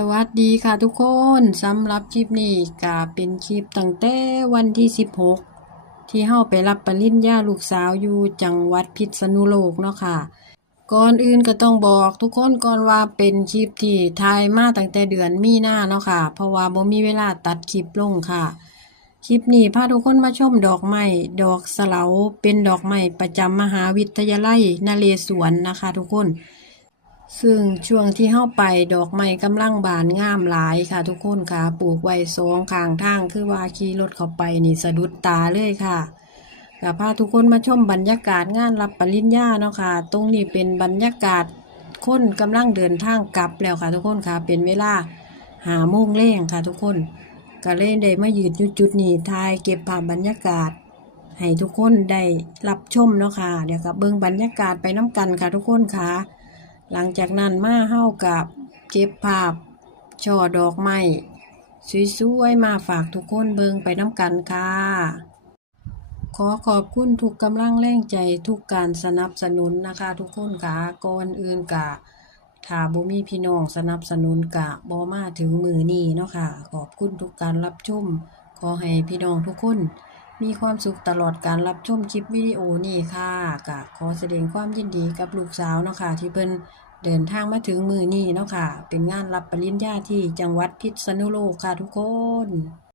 สวัสดีค่ะทุกคนสำหรับคลิปนี้ก็เป็นคลิปตั้งแต่วันที่16ที่เฮาไปรับปริญญาลูกสาวอยู่จังหวัดพิษณุโลกเนาะค่ะก่อนอื่นก็ต้องบอกทุกคนก่อนว่าเป็นคลิปที่ถ่ายมาตั้งแต่เดือนมีนาเนาะค่ะเพราะว่าบ่มีเวลาตัดคลิปลงค่ะคลิปนี้พาทุกคนมาชมดอกไม้ดอกสะเหลาเป็นดอกไม้ประจำมหาวิทยาลัยนเรศวรนะคะทุกคนซึ่งช่วงที่เฮาไปดอกไม้กำลังบานงามหลายค่ะทุกคนค่ะปลูกไว้สองข้างทางคือว่าขี่รถเข้าไปนี่สะดุดตาเลยค่ะก็พาทุกคนมาชมบรรยากาศงานรับปริญญาเนาะค่ะตรงนี้เป็นบรรยากาศคนกำลังเดินทางกลับแล้วค่ะทุกคนค่ะเป็นเวลา5 โมงแลงค่ะทุกคนก็เลยได้มายืนอยู่จุดนี้ถ่ายเก็บภาพบรรยากาศให้ทุกคนได้รับชมเนาะค่ะเดี๋ยวกับเบิ่งบรรยากาศไปน้ำกันค่ะทุกคนค่ะหลังจากนั้นมาเฮากับเก็บภาพช่อดอกไม้สวยๆมาฝากทุกคนเบิ่งไปน้ำกันค่ะขอขอบคุณทุกกำลังแรงใจทุกการสนับสนุนนะคะทุกคนค่ะก่อนอื่นกะถ้าบ่มีพี่น้องสนับสนุนกะบ่มาถึงมือนี้เนาะค่ะขอบคุณทุกการรับชมขอให้พี่น้องทุกคนมีความสุขตลอดการรับชมคลิปวิดีโอนี้ค่ะกะขอแสดงความยินดีกับลูกสาวเนาะค่ะที่เพิ่นเดินทางมาถึงมือนี้เนาะค่ะเป็นงานรับปริญญาที่จังหวัดพิษณุโลกค่ะทุกคน